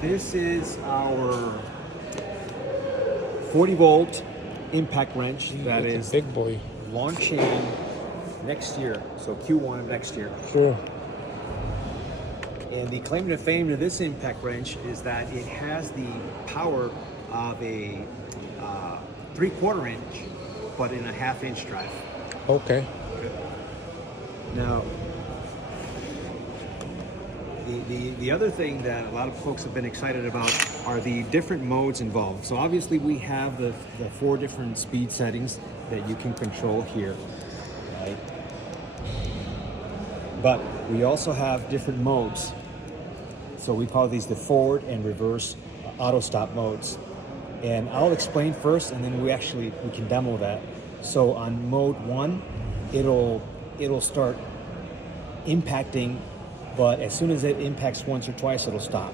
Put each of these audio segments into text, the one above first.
this is our 40-volt impact wrench that It's is a big boy. launching next year, so Q1 of next year. Sure. And the claim to fame to this impact wrench is that it has the power of a 3/4 inch, but in a 1/2 inch drive. Okay. Now, the other thing that a lot of folks have been excited about are the different modes involved. So obviously we have the 4 different speed settings that you can control here, right? But we also have different modes. So we call these the forward and reverse auto stop modes. And I'll explain first, and then we can demo that. So on mode 1, it'll start impacting, but as soon as it impacts once or twice, it'll stop.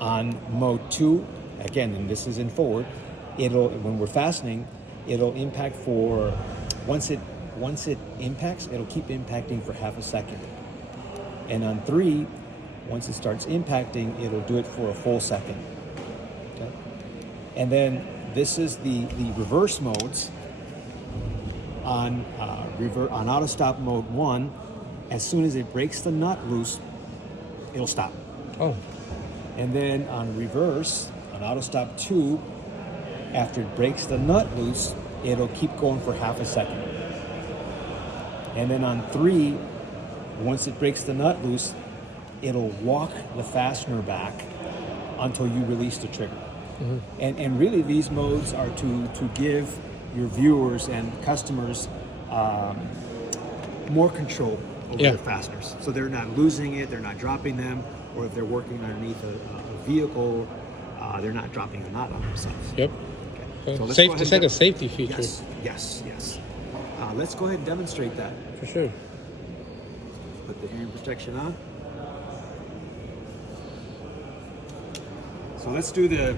On mode 2, again, and this is in forward, when we're fastening, it'll impact for once it impacts, it'll keep impacting for 1/2 second. And on 3, once it starts impacting, it'll do it for a full second. Okay? And then this is the reverse modes. On auto stop mode 1, as soon as it breaks the nut loose, it'll stop. Oh. And then on reverse, on auto stop 2, after it breaks the nut loose, it'll keep going for 1/2 second. And then on 3, once it breaks the nut loose, it'll walk the fastener back until you release the trigger. And really these modes are to give your viewers and customers more control over their fasteners. So they're not losing it, they're not dropping them, or if they're working underneath a vehicle, they're not dropping the knot on themselves. Yep. Okay. So Safe, it's like a safety feature. Yes. Let's go ahead and demonstrate that. For sure. Put the hearing protection on. So let's do the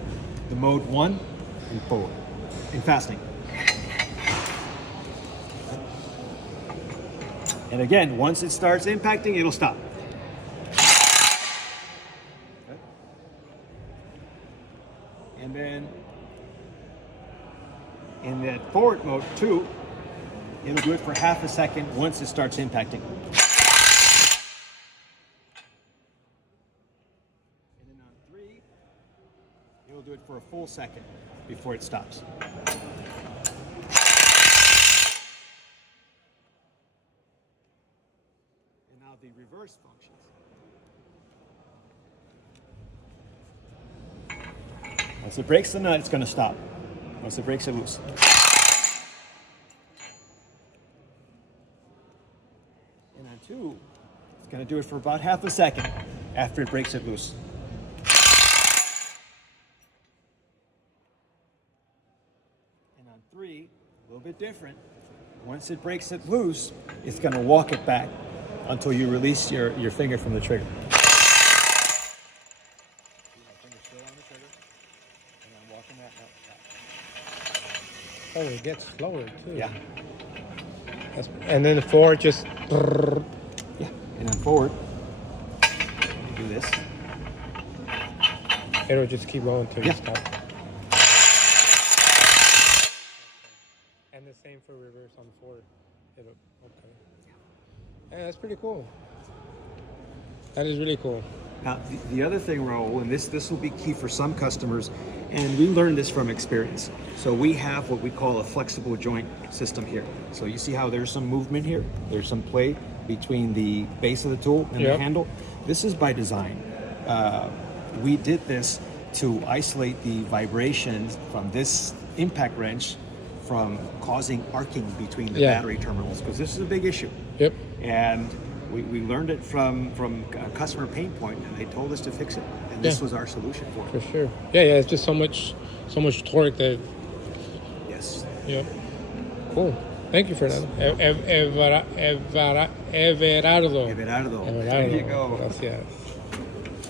mode 1 and forward in fastening. And again, once it starts impacting, it'll stop. Okay. And then in that forward mode 2, it'll do it for 1/2 second once it starts impacting. And then on 3, it'll do it for a full second before it stops. And now the reverse functions. Once it breaks the nut, it's going to stop. Once it breaks it loose. And on 2, it's going to do it for about 1/2 second after it breaks it loose. And on 3, a little bit different. Once it breaks it loose, it's going to walk it back until you release your finger from the trigger. Oh, it gets slower too. Yeah. And then the forward just. Yeah. And then forward, do this. It'll just keep going until you stop. And the same for reverse on the forward. Okay. Yeah, that's pretty cool. That is really cool. Now, the other thing, Raul, and this will be key for some customers, and we learned this from experience. So we have what we call a flexible joint system here. So you see how there's some movement here? There's some play between the base of the tool and the handle. This is by design. We did this to isolate the vibrations from this impact wrench from causing arcing between the battery terminals, because this is a big issue. Yep. And we learned it from a customer pain point, and they told us to fix it, and this was our solution for it. For sure. Yeah, it's just so much torque that. Yes. Yeah. Cool. Thank you for that. Everardo. There you go. Gracias.